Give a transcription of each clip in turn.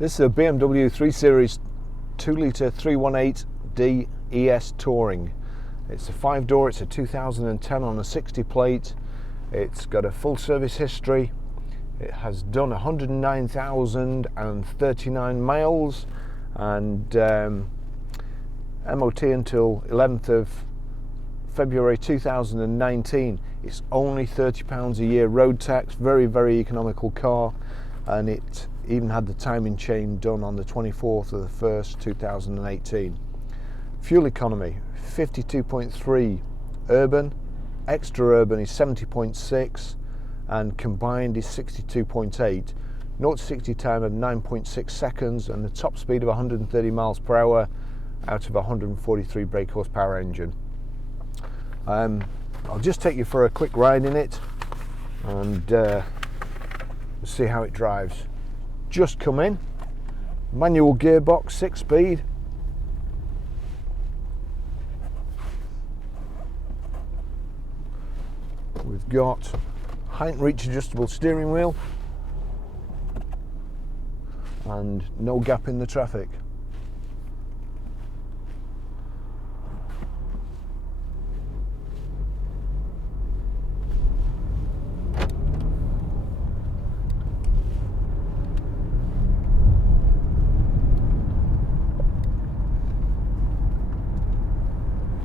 This is a BMW 3 Series 2-litre 318D ES Touring. It's a 5-door, it's a 2010 on a 60 plate. It's got a full service history. It has done 109,039 miles and MOT until 11th of February 2019. It's only £30 a year road tax, very, very economical car, and it even had the timing chain done on the 24th of the 1st, 2018. Fuel economy, 52.3 urban, extra urban is 70.6, and combined is 62.8. 0 to 60 time at 9.6 seconds, and the top speed of 130 miles per hour out of a 143 brake horsepower engine. I'll just take you for a quick ride in it and see how it drives. Just come in, manual gearbox, 6-speed. We've got height and reach adjustable steering wheel and no gap in the traffic.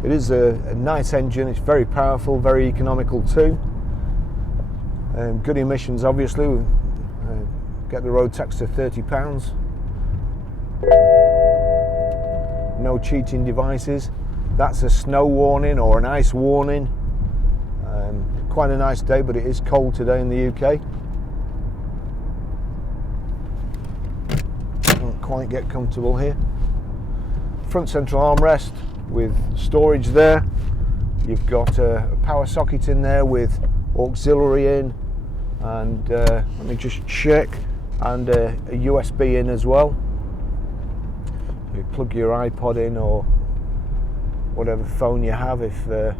It is a nice engine, it's very powerful, very economical too. Good emissions obviously, we get the road tax to £30. No cheating devices. That's a snow warning or an ice warning. Quite a nice day, but it is cold today in the UK. Can't quite get comfortable here. Front central armrest with storage there. You've got a power socket in there with auxiliary in, and let me just check, and a USB in as well. You plug your iPod in or whatever phone you have if you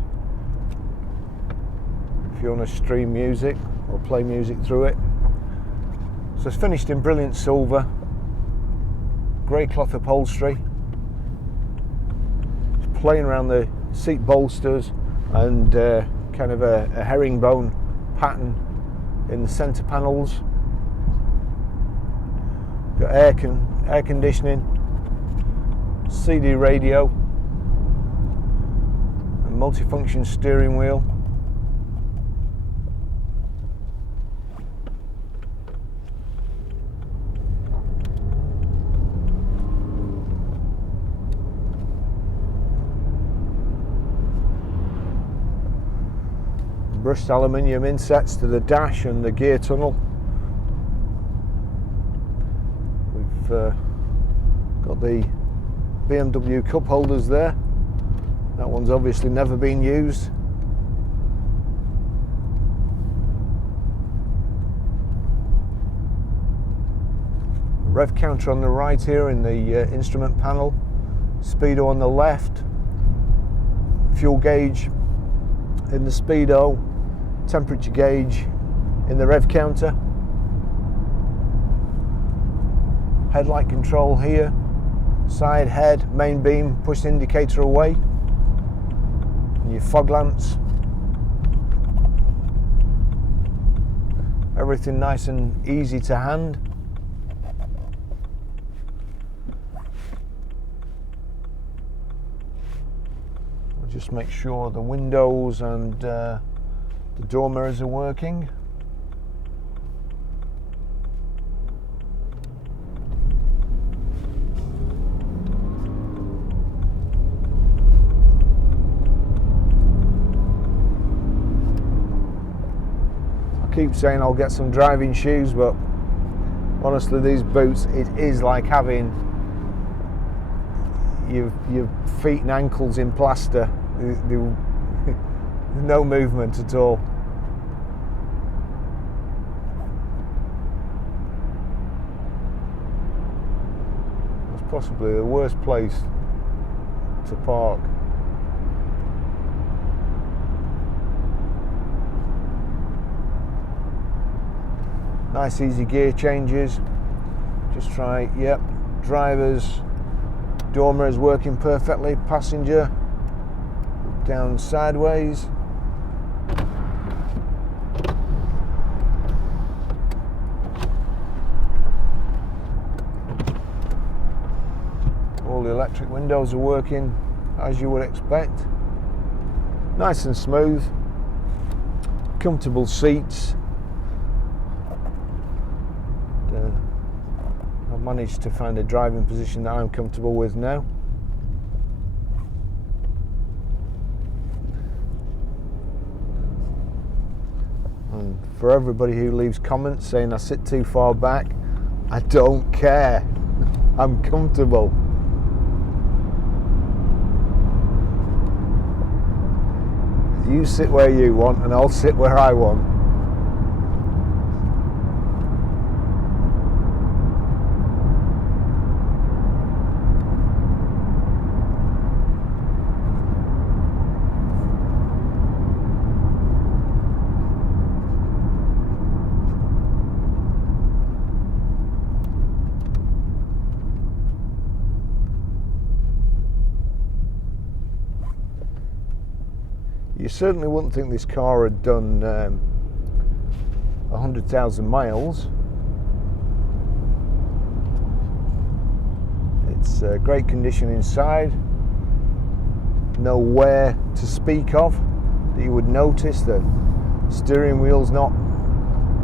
want to stream music or play music through it. So it's finished in brilliant silver, grey cloth upholstery. Playing around the seat bolsters and kind of a herringbone pattern in the centre panels. Got air conditioning, CD radio, a multifunction steering wheel. Brushed aluminium insets to the dash and the gear tunnel. We've got the BMW cup holders there. That one's obviously never been used. Rev counter on the right here in the instrument panel. Speedo on the left. Fuel gauge in the speedo. Temperature gauge in the rev counter. Headlight control here. Side head, main beam, push indicator away. And your fog lamps. Everything nice and easy to hand. I'll just make sure the windows and the door mirrors are working. I keep saying I'll get some driving shoes, but honestly these boots, it is like having your feet and ankles in plaster. No movement at all. It's possibly the worst place to park. Nice easy gear changes. Just try, yep, driver's door mirror is working perfectly, passenger down sideways. All the electric windows are working as you would expect. Nice and smooth, comfortable seats. I've managed to find a driving position that I'm comfortable with now. And for everybody who leaves comments saying I sit too far back, I don't care. I'm comfortable. You sit where you want and I'll sit where I want. You certainly wouldn't think this car had done 100,000 miles. It's great condition inside. No wear to speak of that you would notice. The steering wheel's not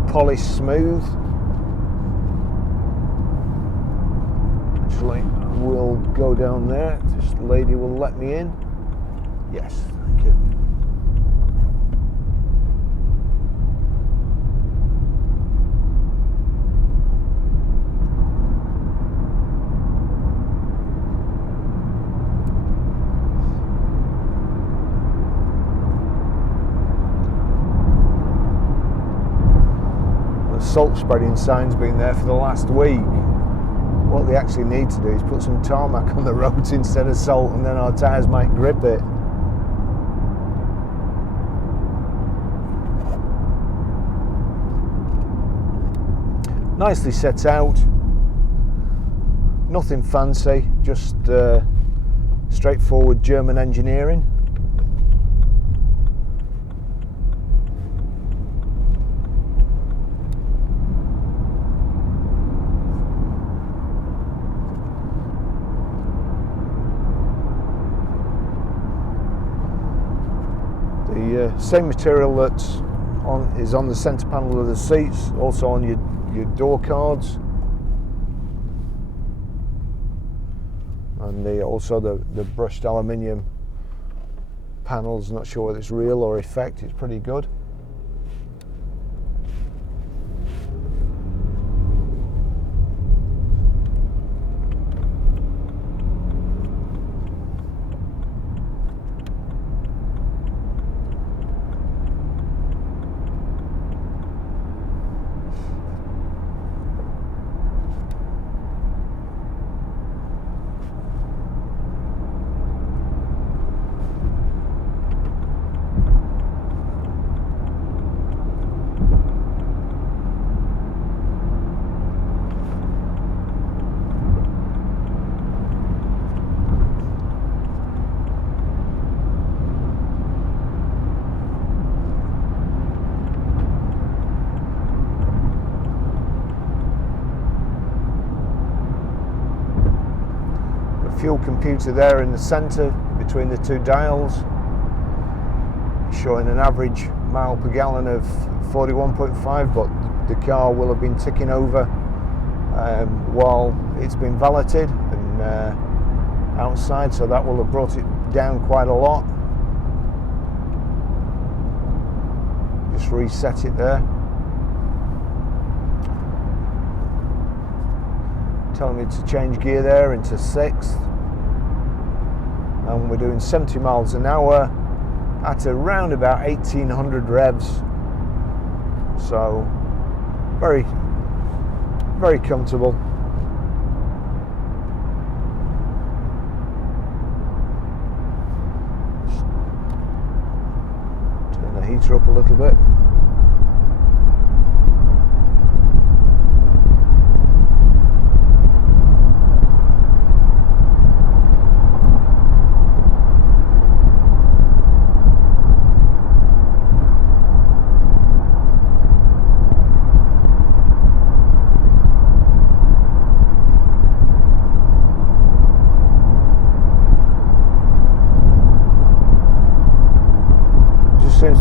polished smooth. Actually, I will go down there. This lady will let me in. Yes, thank you. Salt spreading sign's been there for the last week. What they actually need to do is put some tarmac on the roads instead of salt, and then our tyres might grip it. Nicely set out, nothing fancy, just straightforward German engineering. The same material that's is on the centre panel of the seats, also on your door cards, and also the brushed aluminium panels. Not sure whether it's real or effect. It's pretty good. Fuel computer there in the centre between the two dials, showing an average mile per gallon of 41.5, but the car will have been ticking over while it's been valeted and outside, so that will have brought it down quite a lot. Just reset it there. Telling me to change gear there into 6th. And we're doing 70 miles an hour at around about 1800 revs, so very, very comfortable. Turn the heater up a little bit.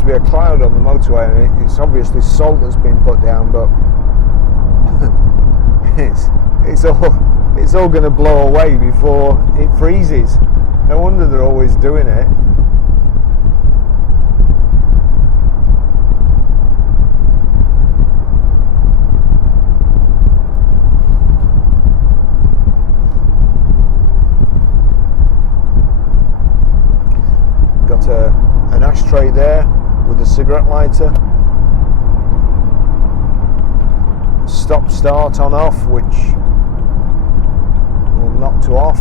to be a cloud on the motorway, and it's obviously salt that's been put down, but it's all going to blow away before it freezes. No wonder they're always doing it. Got an ashtray there with a cigarette lighter. Stop start on off, which will knock to off.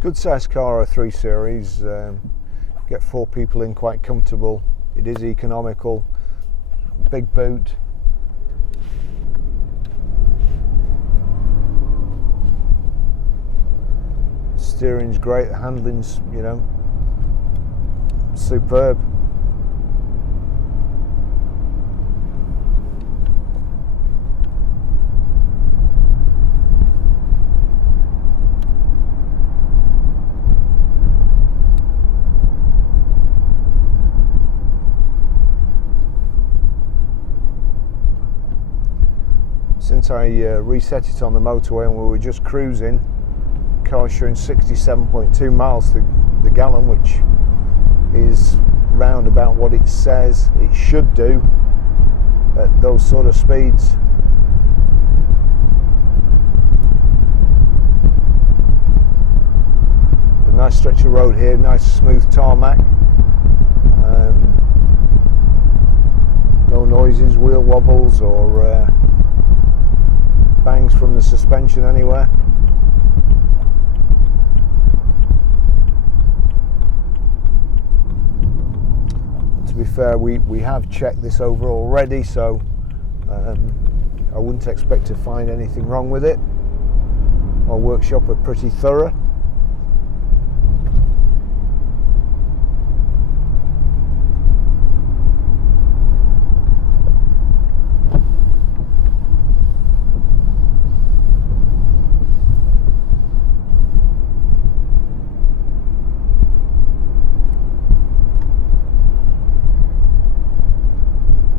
Good sized car, a 3 Series, get 4 people in quite comfortable. It is economical, big boot. Steering's great, the handling's, you know, superb. Since I reset it on the motorway and we were just cruising, the car's showing 67.2 miles to the gallon, which is round about what it says it should do at those sort of speeds. A nice stretch of road here, nice smooth tarmac. No noises, wheel wobbles or bangs from the suspension anywhere. To be fair, we have checked this over already, so I wouldn't expect to find anything wrong with it. Our workshop are pretty thorough.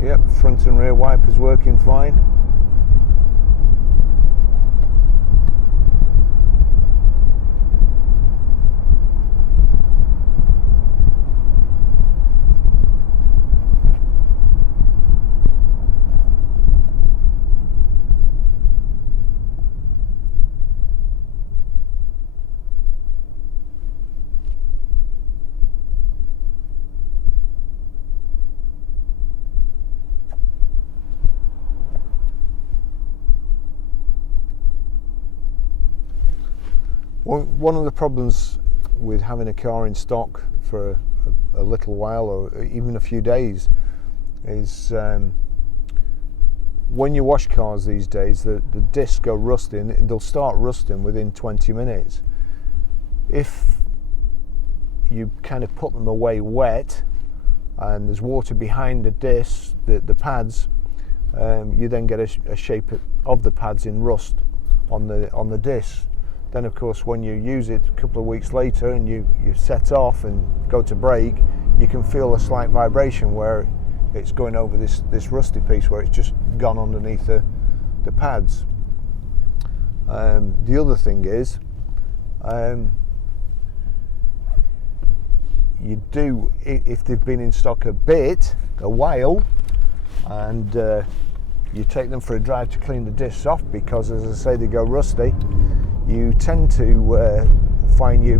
Yep, front and rear wipers working fine. One of the problems with having a car in stock for a little while or even a few days is when you wash cars these days, the discs go rusty, and they'll start rusting within 20 minutes. If you kind of put them away wet and there's water behind the discs, the pads, you then get a shape of the pads in rust on the discs. Then of course when you use it a couple of weeks later and you set off and go to brake, you can feel a slight vibration where it's going over this rusty piece where it's just gone underneath the pads. The other thing is, you do, if they've been in stock a while, and you take them for a drive to clean the discs off, because as I say, they go rusty, you tend to find you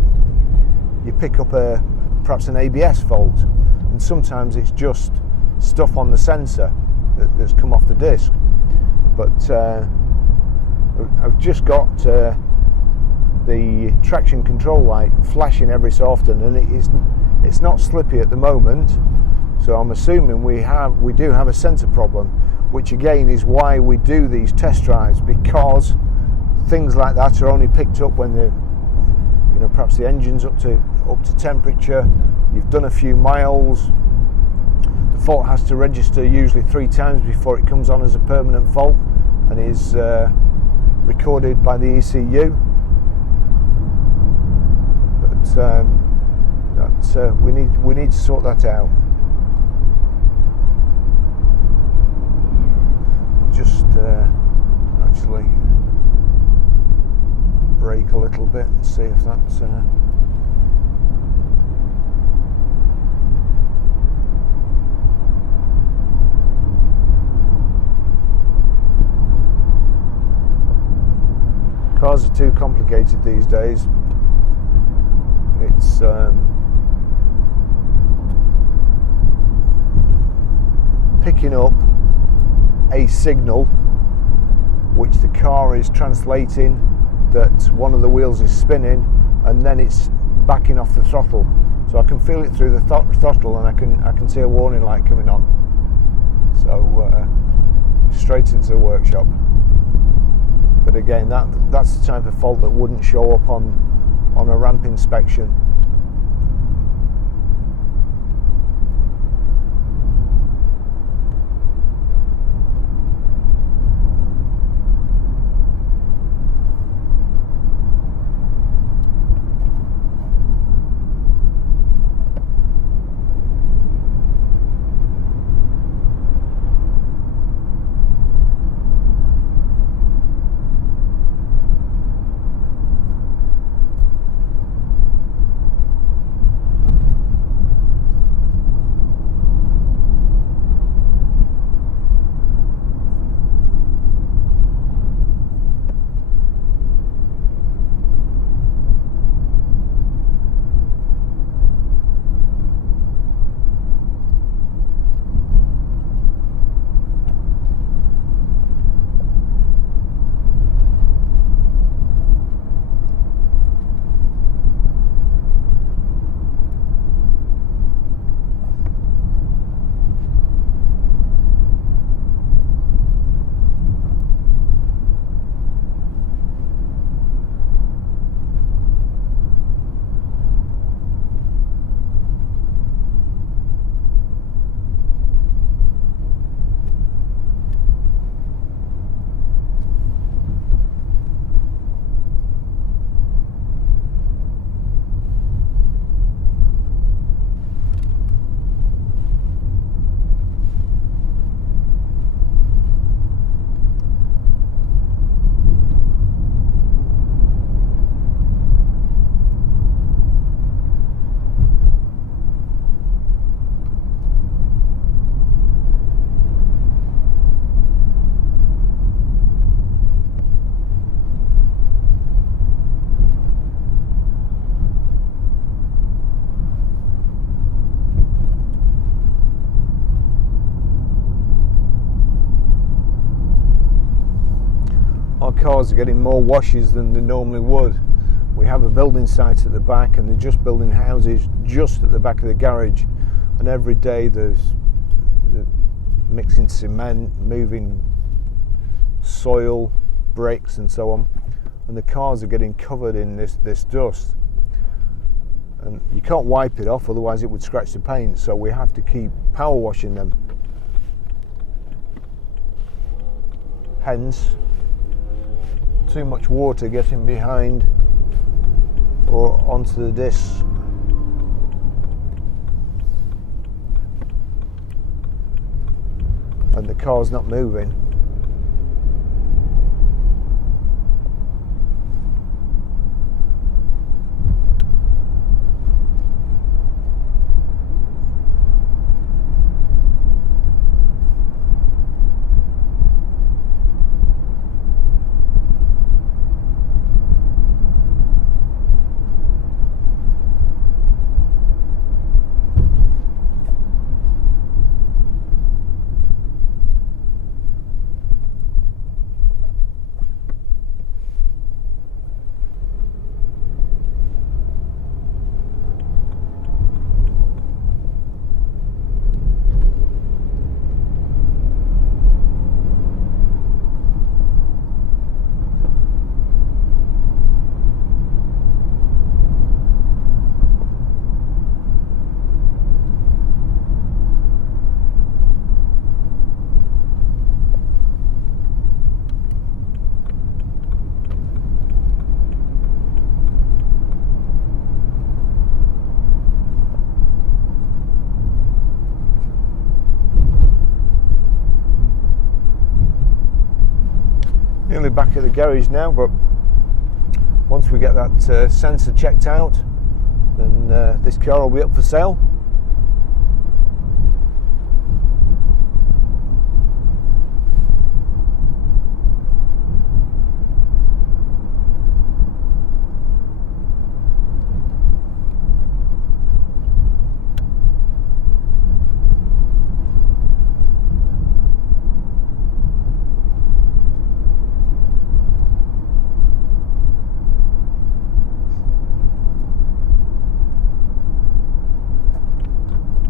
pick up perhaps an ABS fault, and sometimes it's just stuff on the sensor that's come off the disc. But I've just got the traction control light flashing every so often, and it's not slippy at the moment, so I'm assuming we do have a sensor problem, which again is why we do these test drives, because things like that are only picked up when perhaps the engine's up to temperature, you've done a few miles. The fault has to register usually 3 times before it comes on as a permanent fault and is recorded by the ECU. But we need to sort that out. Just actually brake a little bit and see if that's cars are too complicated these days. It's picking up a signal which the car is translating that one of the wheels is spinning, and then it's backing off the throttle. So I can feel it through the throttle, and I can see a warning light coming on. So straight into the workshop. But again, that's the type of fault that wouldn't show up on a ramp inspection. Our cars are getting more washes than they normally would. We have a building site at the back, and they're just building houses just at the back of the garage, and every day they're mixing cement, moving soil, bricks and so on, and the cars are getting covered in this dust, and you can't wipe it off, otherwise it would scratch the paint, so we have to keep power washing them. Hence too much water getting behind or onto the discs. And the car's not moving. back at the garage now, but once we get that sensor checked out, then this car will be up for sale.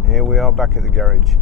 Here we are back at the garage.